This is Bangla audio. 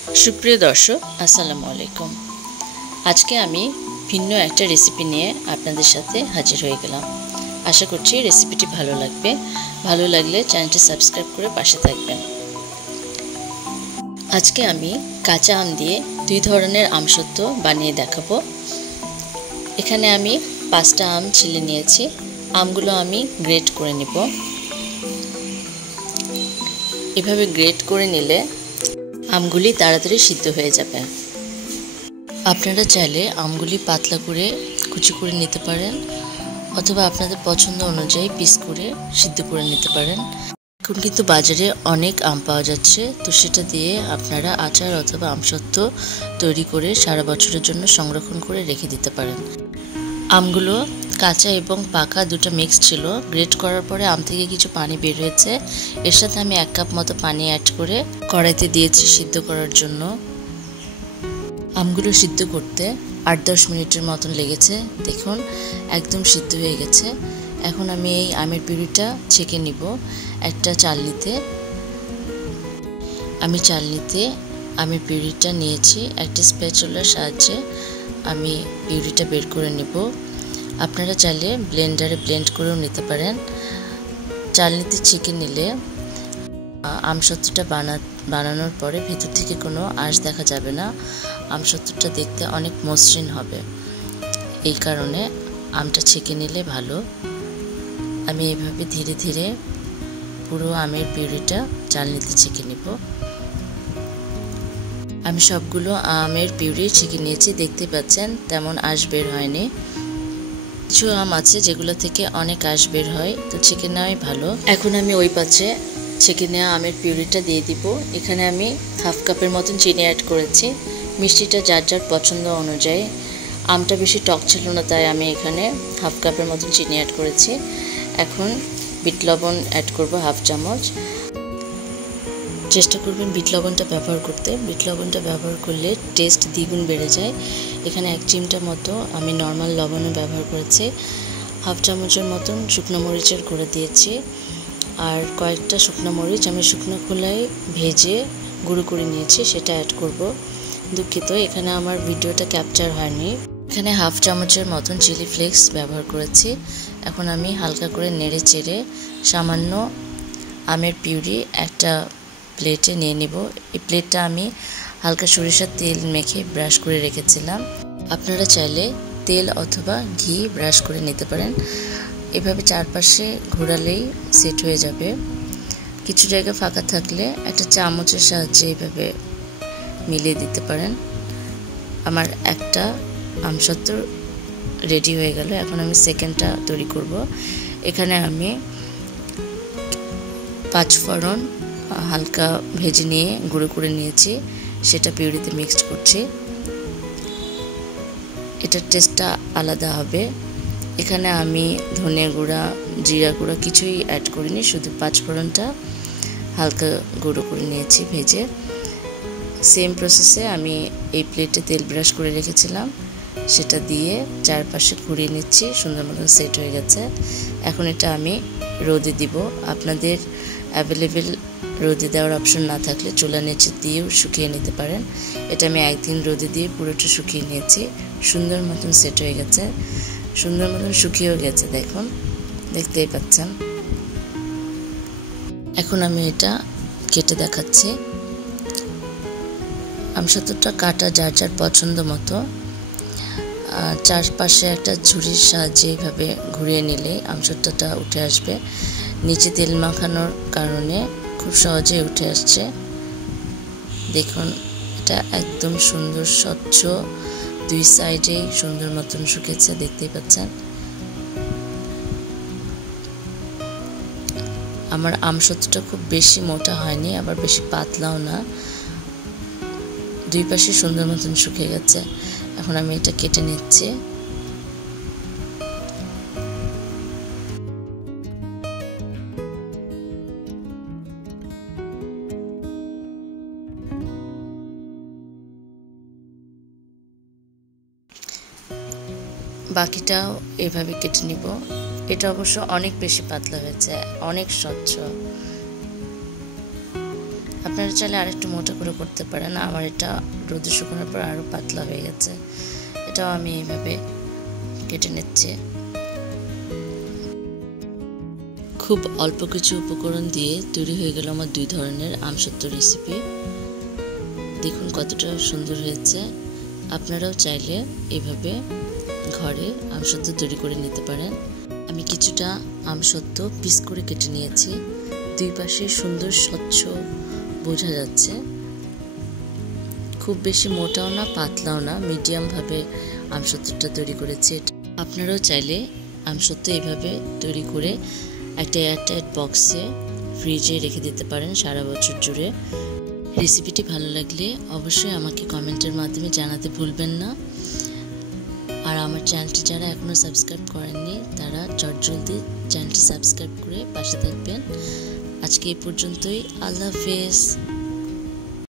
সুপ্রিয় দর্শক, আসসালামু আলাইকুম। আজকে আমি ভিন্ন একটা রেসিপি নিয়ে আপনাদের সাথে হাজির হয়ে গেলাম। আশা করছি রেসিপিটি ভালো লাগবে। ভালো লাগলে চ্যানেলটি সাবস্ক্রাইব করে পাশে থাকবেন। আজকে আমি কাঁচা আম দিয়ে দুই ধরনের আমসত্ত্ব বানিয়ে দেখাবো। এখানে আমি 5টা আম ছিলে নিয়েছি। আমগুলো আমি গ্রেট করে নেব। এভাবে গ্রেট করে নিলে আমগুলি তাড়াতাড়ি সিদ্ধ হয়ে যাবে। আপনারা চাইলে আমগুলি পাতলা করে কুচি করে নিতে পারেন, অথবা আপনাদের পছন্দ অনুযায়ী পিস করে সিদ্ধ করে নিতে পারেন। এখন কিন্তু বাজারে অনেক আম পাওয়া যাচ্ছে, তো সেটা দিয়ে আপনারা আচার অথবা আমসত্ত্ব তৈরি করে সারা বছরের জন্য সংরক্ষণ করে রেখে দিতে পারেন। আমগুলো কাঁচা এবং পাকা দুটো মিক্স ছিল। গ্রেট করার পরে আম থেকে কিছু পানি বের হয়েছে। এর সাথে আমি 1 কাপ মতো পানি অ্যাড করে কড়াইতে দিয়েছি সিদ্ধ করার জন্য। আমগুলো সিদ্ধ করতে 8-10 মিনিটের মতন লেগেছে। দেখুন একদম সিদ্ধ হয়ে গেছে। এখন আমি এই আমের পিউরিটা ছেঁকে নিব একটা চালনিতে। আমি চালনিতে আমের পিউরিটা নিয়েছি। একটা স্প্যাচুলার সাহায্যে আমি পিউরিটা বের করে নেব। আপনারা চাইলে ব্লেন্ডারে ব্লেন্ড করেও নিতে পারেন। চালনিতে ছেঁকে নিলে আমসত্ত্বটা বানানোর পরে ভেতর থেকে কোনো আঁশ দেখা যাবে না। আমসত্ত্বটা দেখতে অনেক মসৃণ হবে। এই কারণে আমটা ছেঁকে নিলে ভালো। আমি এভাবে ধীরে ধীরে পুরো আমের পিউরিটা চালনিতে ছেঁকে নেব। আমি সবগুলো আমের পিউরি ছেঁকে নিয়েছি। দেখতে পাচ্ছেন তেমন আঁশ বের হয়নি। কিছু আম আছে যেগুলো থেকে অনেক আঁশ বের হয়, তো ছেঁকে নেওয়াই ভালো। এখন আমি ওই পাত্রে ছেঁকে নেওয়া আমের পিউরিটা দিয়ে দিব। এখানে আমি 1/2 কাপের মতন চিনি অ্যাড করেছি। মিষ্টিটা যার যার পছন্দ অনুযায়ী। আমটা বেশি টক ছিল না, তাই আমি এখানে 1/2 কাপের মতন চিনি অ্যাড করেছি। এখন বিট লবণ অ্যাড করব 1/2 চামচ। চেষ্টা করবেন বিট লবণটা ব্যবহার করতে। বিট লবণটা ব্যবহার করলে টেস্ট দ্বিগুণ বেড়ে যায়। এখানে 1 চিমটা মতো আমি নর্মাল লবণও ব্যবহার করেছি। 1/2 চামচের মতন শুকনো মরিচের গুঁড়ো দিয়েছি। আর কয়েকটা শুকনো মরিচ আমি শুকনো খোলায় ভেজে গুঁড়ো করে নিয়েছি, সেটা অ্যাড করব। দুঃখিত, এখানে আমার ভিডিওটা ক্যাপচার হয়নি। এখানে 1/2 চামচের মতন চিলি ফ্লেক্স ব্যবহার করেছি। এখন আমি হালকা করে নেড়ে চেড়ে সামান্য আমের পিউরি একটা প্লেটে নিয়ে নিব। এই প্লেটটা আমি হালকা সরিষার তেল মেখে ব্রাশ করে রেখেছিলাম। আপনারা চাইলে তেল অথবা ঘি ব্রাশ করে নিতে পারেন। এভাবে চারপাশে ঘোরালেই সেট হয়ে যাবে। কিছু জায়গা ফাঁকা থাকলে একটা চামচের সাহায্যে এইভাবে মিলিয়ে দিতে পারেন। আমার একটা আমসত্ত্ব রেডি হয়ে গেল। এখন আমি সেকেন্ডটা তৈরি করব। এখানে আমি 5 ফোড়ন হালকা ভেজে নিয়ে গুঁড়ো করে নিয়েছি, সেটা পিউরিতে মিক্সড করছি। এটার টেস্টটা আলাদা হবে। এখানে আমি ধনে গুঁড়া, জিরা গুঁড়া কিছুই অ্যাড করিনি, শুধু 5 ফোড়নটা হালকা গুঁড়ো করে নিয়েছি ভেজে। সেম প্রসেসে আমি এই প্লেটে তেল ব্রাশ করে রেখেছিলাম, সেটা দিয়ে চারপাশে ঘুরিয়ে নিচ্ছি। সুন্দর মতন সেট হয়ে গেছে। এখন এটা আমি রোদে দিব। আপনাদের অ্যাভেলেবেল রোদে দেওয়ার অপশন না থাকলে চুলা নিচে দিয়েও শুকিয়ে নিতে পারেন। এটা আমি 1 দিন রোদে দিয়ে পুরোটা শুকিয়ে নিয়েছি। সুন্দর মতন সেট হয়ে গেছে, সুন্দর মতন শুকিয়েও গেছে। দেখুন, দেখতেই পাচ্ছেন। এখন আমি এটা কেটে দেখাচ্ছি। আমসত্ত্বটা কাটা যার যার পছন্দ মতো। চারপাশে একটা ছুরির সাহায্যে এইভাবে ঘুরিয়ে নিলে আমসত্ত্বটা উঠে আসবে। নিচে তেল মাখানোর কারণে খুব সহজেই উঠে আসছে। দেখুন, এটা একদম সুন্দর স্বচ্ছ, 2 সাইডেই সুন্দর মতন শুকেছে, দেখতেই পাচ্ছেন। আমার আমসত্ত্বটা খুব বেশি মোটা হয়নি, আবার বেশি পাতলাও না। 2 পাশে সুন্দর মতন শুকিয়ে গেছে। এখন আমি এটা কেটে নিচ্ছি। বাকিটাও এভাবে কেটে নিব। এটা অবশ্য অনেক বেশি পাতলা হয়েছে, অনেক স্বচ্ছ। আপনারা চাইলে আরেকটু মোটা করে করতে পারেন। আমার এটা রোদে শুকানোর পর আরও পাতলা হয়ে গেছে। এটাও আমি এইভাবে কেটে নিচ্ছি। খুব অল্প কিছু উপকরণ দিয়ে তৈরি হয়ে গেল আমার 2 ধরনের আমসত্ত্ব রেসিপি। দেখুন কতটা সুন্দর হয়েছে। আপনারাও চাইলে এভাবে ঘরে আমসত্ত্ব তৈরি করে নিতে পারেন। আমি কিছুটা আমসত্ত্ব পিস করে কেটে নিয়েছি। 2 পাশে সুন্দর স্বচ্ছ বোঝা যাচ্ছে। খুব বেশি মোটাও না পাতলাও না, মিডিয়াম ভাবে আমসত্ত্বটা তৈরি করেছি। আপনারাও চাইলে আমসত্ত্ব এইভাবে তৈরি করে একটা এয়ারটাইট বক্সে ফ্রিজে রেখে দিতে পারেন সারা বছর জুড়ে। রেসিপিটি ভালো লাগলে অবশ্যই আমাকে কমেন্টের মাধ্যমে জানাতে ভুলবেন না। আর আমার চ্যানেলটি যারা এখনও সাবস্ক্রাইব করেননি তারা জলদি চ্যানেলটি সাবস্ক্রাইব করে পাশে থাকবেন। আজকে এই পর্যন্তই। আল্লাহ হাফেজ।